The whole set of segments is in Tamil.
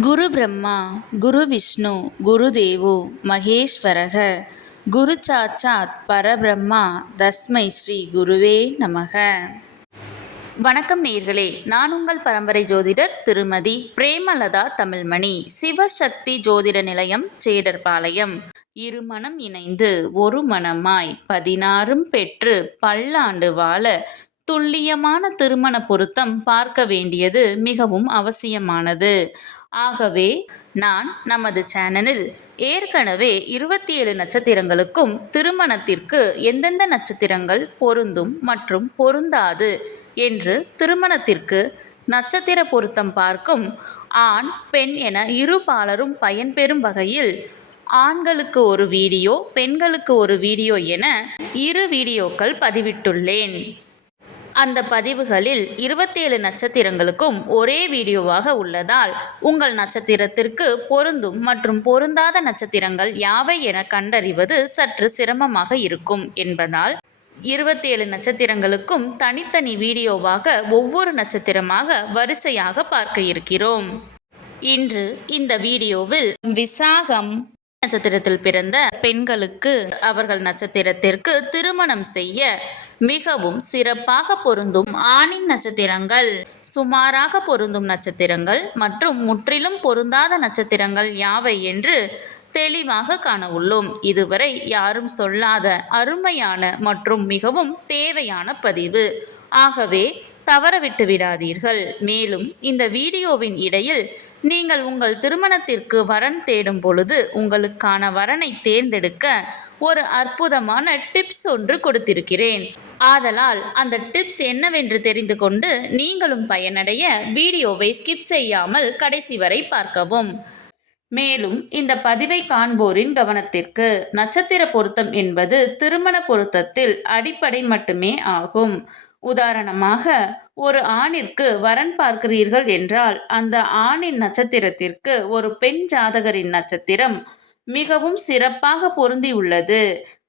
குரு பிரம்மா குரு விஷ்ணு குரு தேவோ மகேஸ்வரக குரு சாட்சாத் பரபிரம்மா தஸ்மை ஸ்ரீ குருவே நமக. வணக்கம் நேயர்களே, நான் உங்கள் பரம்பரை ஜோதிடர் திருமதி பிரேமலதா தமிழ்மணி. சிவசக்தி ஜோதிட நிலையம், ஜேடர்பாளையம். இருமனம் இணைந்து ஒரு மனமாய் 16 பெற்று பல்லாண்டு வாழ துல்லியமான திருமண பொருத்தம் பார்க்க வேண்டியது மிகவும் அவசியமானது. ஆகவே நான் நமது சேனலில் ஏற்கனவே 27 நட்சத்திரங்களுக்கும் திருமணத்திற்கு எந்தெந்த நட்சத்திரங்கள் பொருந்தும் மற்றும் பொருந்தாது என்று திருமணத்திற்கு நட்சத்திர பொருத்தம் பார்க்கும் ஆண் பெண் என இரு பாலரும் பயன்பெறும் வகையில் ஆண்களுக்கு ஒரு வீடியோ, பெண்களுக்கு ஒரு வீடியோ என 2 வீடியோக்கள் பதிவிட்டுள்ளேன். அந்த பதிவுகளில் 27 நட்சத்திரங்களுக்கும் ஒரே வீடியோவாக உள்ளதால் உங்கள் நட்சத்திரத்திற்கு பொருந்தும் மற்றும் பொருந்தாத நட்சத்திரங்கள் யாவை என கண்டறிவது சற்று சிரமமாக இருக்கும் என்பதால் 27 நட்சத்திரங்களுக்கும் தனித்தனி வீடியோவாக ஒவ்வொரு நட்சத்திரமாக வரிசையாக பார்க்க இருக்கிறோம். இன்று இந்த வீடியோவில் விசாகம் நட்சத்திரத்தில் பிறந்த பெண்களுக்கு அவர்கள் நட்சத்திரத்திற்கு திருமணம் செய்ய மிகவும் சிறப்பாக பொருந்தும் ஆணின் நட்சத்திரங்கள், சுமாராக பொருந்தும் நட்சத்திரங்கள் மற்றும் முற்றிலும் பொருந்தாத நட்சத்திரங்கள் யாவை என்று தெளிவாக காண உள்ளோம். இதுவரை யாரும் சொல்லாத அருமையான மற்றும் மிகவும் தேவையான பதிவு. ஆகவே தவறவிட்டு விடாதீர்கள். மேலும் இந்த வீடியோவின் இடையில் நீங்கள் உங்கள் திருமணத்திற்கு வரன் தேடும் பொழுது உங்களுக்கான வரனை தேர்ந்தெடுக்க ஒரு அற்புதமான டிப்ஸ் ஒன்று கொடுத்திருக்கிறேன். ஆதலால் அந்த டிப்ஸ் என்னவென்று தெரிந்து கொண்டு நீங்களும் பயனடைய வீடியோவை ஸ்கிப் செய்யாமல் கடைசி வரை பார்க்கவும். மேலும் இந்த பதிவை காண்போரின் கவனத்திற்கு, நட்சத்திர பொருத்தம் என்பது திருமண பொருத்தத்தில் அடிப்படை மட்டுமே ஆகும். உதாரணமாக, ஒரு ஆணிற்கு வரன் பார்க்கிறீர்கள் என்றால் அந்த ஆணின் நட்சத்திரத்திற்கு ஒரு பெண் ஜாதகரின் நட்சத்திரம் மிகவும் சிறப்பாக பொருந்தியுள்ளது,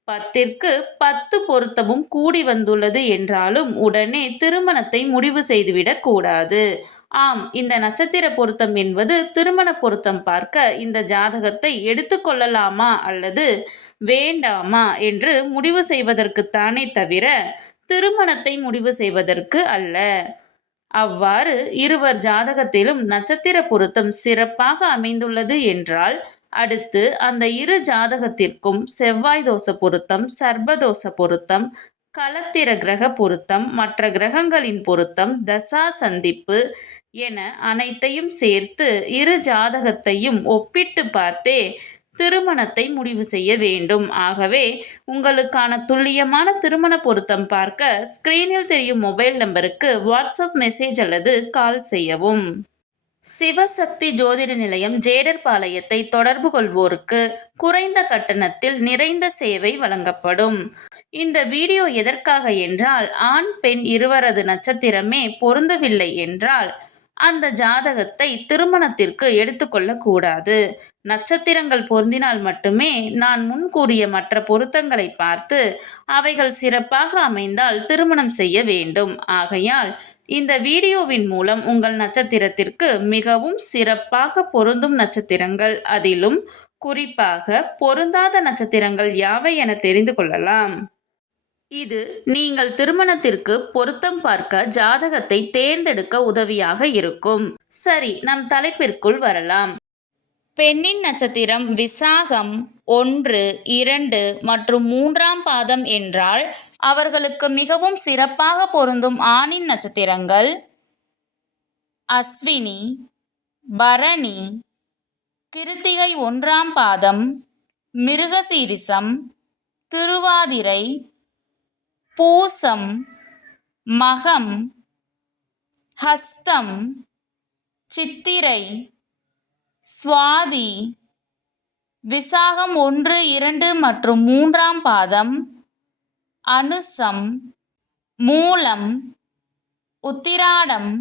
10ற்கு 10 பொருத்தமும் கூடி வந்துள்ளது என்றாலும் உடனே திருமணத்தை முடிவு செய்துவிடக் கூடாது. ஆம், இந்த நட்சத்திர பொருத்தம் என்பது திருமண பொருத்தம் பார்க்க இந்த ஜாதகத்தை எடுத்துக்கொள்ளலாமா அல்லது வேண்டாமா என்று முடிவு செய்வதற்குத்தானே தவிர திருமணத்தை முடிவு செய்வதற்கு அல்ல. அவ்வாறு இருவர் ஜாதகத்திலும் நட்சத்திர பொருத்தம் சிறப்பாக அமைந்துள்ளது என்றால் அடுத்து அந்த இரு ஜாதகத்திற்கும் செவ்வாய் தோஷ பொருத்தம், சர்ப்பதோஷ பொருத்தம், களத்திர கிரக பொருத்தம், மற்ற கிரகங்களின் பொருத்தம், தசா சந்திப்பு என அனைத்தையும் சேர்த்து இரு ஜாதகத்தையும் ஒப்பிட்டு பார்த்தே திருமணத்தை முடிவு செய்ய வேண்டும். ஆகவே உங்களுக்கான துல்லியமான திருமண பொருத்தம் பார்க்க ஸ்கிரீனில் தெரியும் மொபைல் நம்பருக்கு வாட்ஸ்அப் மெசேஜ் அல்லது கால் செய்யவும். சிவசக்தி ஜோதிட நிலையம், ஜேடர்பாளையத்தை தொடர்பு கொள்வோருக்கு குறைந்த கட்டணத்தில் நிறைந்த சேவை வழங்கப்படும். இந்த வீடியோ எதற்காக என்றால், ஆண் பெண் இருவரது நட்சத்திரமே பொருந்தவில்லை என்றால் அந்த ஜாதகத்தை திருமணத்திற்கு எடுத்துக்கொள்ளக்கூடாது. நட்சத்திரங்கள் பொருந்தினால் மட்டுமே நான் முன் கூறிய மற்ற பொருத்தங்களை பார்த்து அவைகள் சிறப்பாக அமைந்தால் திருமணம் செய்ய வேண்டும். ஆகையால் இந்த வீடியோவின் மூலம் உங்கள் நட்சத்திரத்திற்கு மிகவும் சிறப்பாக பொருந்தும் நட்சத்திரங்கள், அதிலும் குறிப்பாக பொருந்தாத நட்சத்திரங்கள் யாவை என தெரிந்து கொள்ளலாம். இது நீங்கள் திருமணத்திற்கு பொருத்தம் பார்க்க ஜாதகத்தை தேர்ந்தெடுக்க உதவியாக இருக்கும். சரி, நம் தலைப்பிற்குள் வரலாம். பெண்ணின் நட்சத்திரம் விசாகம் 1, 2 மற்றும் 3ஆம் பாதம் என்றால் அவர்களுக்கு மிகவும் சிறப்பாக பொருந்தும் ஆணின் நட்சத்திரங்கள் அஸ்வினி, பரணி, கிருத்திகை 1ஆம் பாதம், மிருகசீரிசம், திருவாதிரை, பூசம், மகம், ஹஸ்தம், சித்திரை, சுவாதி, விசாகம் 1, 2 மற்றும் 3ஆம் பாதம், அனுசம், மூலம், உத்திராடம்,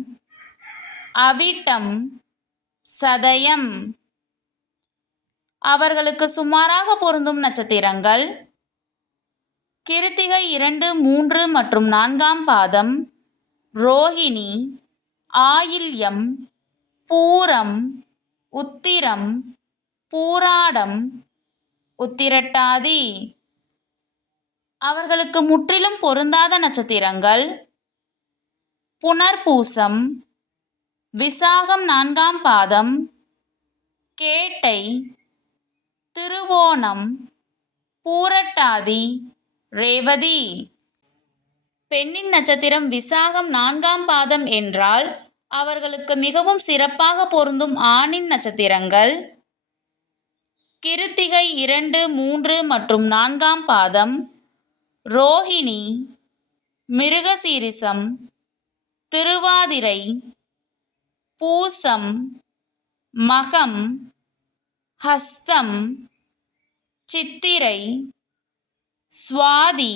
அவிட்டம், சதயம். அவர்களுக்கு சுமாராக பொருந்தும் நட்சத்திரங்கள் கிருத்திகை 2, 3 மற்றும் 4ஆம் பாதம், ரோஹிணி, ஆயில்யம், பூரம், உத்திரம், பூராடம், உத்திரட்டாதி. அவர்களுக்கு முற்றிலும் பொருந்தாத நட்சத்திரங்கள் புனர்பூசம், விசாகம் 4ஆம் பாதம், கேட்டை, திருவோணம், பூரட்டாதி, ரேவதி. பெண்ணின் நட்சத்திரம் விசாகம் 4ஆம் பாதம் என்றால் அவர்களுக்கு மிகவும் சிறப்பாக பொருந்தும் ஆணின் நட்சத்திரங்கள் கிருத்திகை 2, 3 மற்றும் 4ஆம் பாதம், ரோஹிணி, மிருகசீரிசம், திருவாதிரை, பூசம், மகம், ஹஸ்தம், சித்திரை, சுவாதி,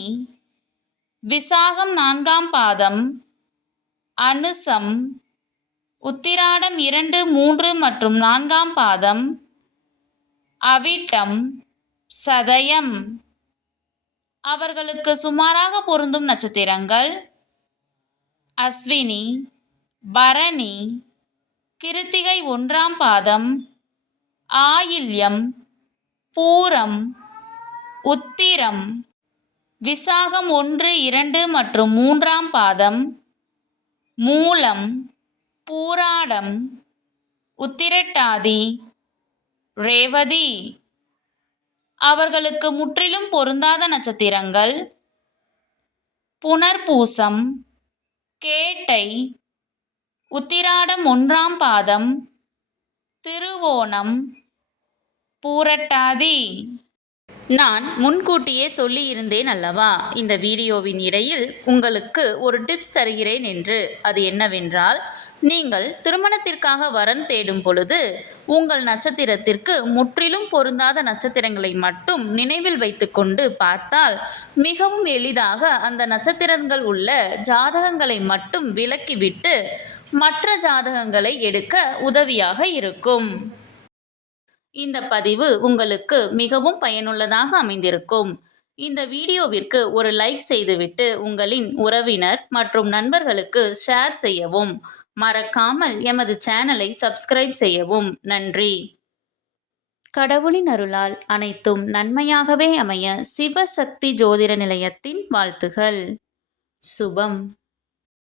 விசாகம் 4ஆம் பாதம், அனுசம், உத்திராடம் 2, 3 மற்றும் 4ஆம் பாதம், அவிட்டம், சதயம். அவர்களுக்கு சுமாராக பொருந்தும் நட்சத்திரங்கள் அஸ்வினி, பரணி, கிருத்திகை 1ஆம் பாதம், ஆயில்யம், பூரம், உத்திரம், விசாகம் 1, 2 மற்றும் 3ஆம் பாதம், மூலம், பூராடம், உத்திரட்டாதி, ரேவதி. அவர்களுக்கு முற்றிலும் பொருந்தாத நட்சத்திரங்கள் புனர்பூசம், கேட்டை, உத்திராடம் 1ஆம் பாதம், திருவோணம், பூரட்டாதி. நான் முன்கூட்டியே சொல்லியிருந்தேன் அல்லவா, இந்த வீடியோவின் இடையில் உங்களுக்கு ஒரு டிப்ஸ் தருகிறேன் என்று. அது என்னவென்றால், நீங்கள் திருமணத்திற்காக வரன் தேடும் பொழுது உங்கள் நட்சத்திரத்திற்கு முற்றிலும் பொருந்தாத நட்சத்திரங்களை மட்டும் நினைவில் வைத்துக்கொண்டு பார்த்தால் மிகவும் எளிதாக அந்த நட்சத்திரங்கள் உள்ள ஜாதகங்களை மட்டும் விலக்கிவிட்டு மற்ற ஜாதகங்களை எடுக்க உதவியாக இருக்கும். இந்த பதிவு உங்களுக்கு மிகவும் பயனுள்ளதாக அமைந்திருக்கும். இந்த வீடியோவிற்கு ஒரு லைக் செய்துவிட்டு உங்களின் உறவினர் மற்றும் நண்பர்களுக்கு ஷேர் செய்யவும். மறக்காமல் எமது சேனலை சப்ஸ்கிரைப் செய்யவும். நன்றி. கடவுளின் அருளால் அனைத்தும் நன்மையாகவே அமைய சிவசக்தி ஜோதிட நிலையத்தின் வாழ்த்துகள். சுபம்.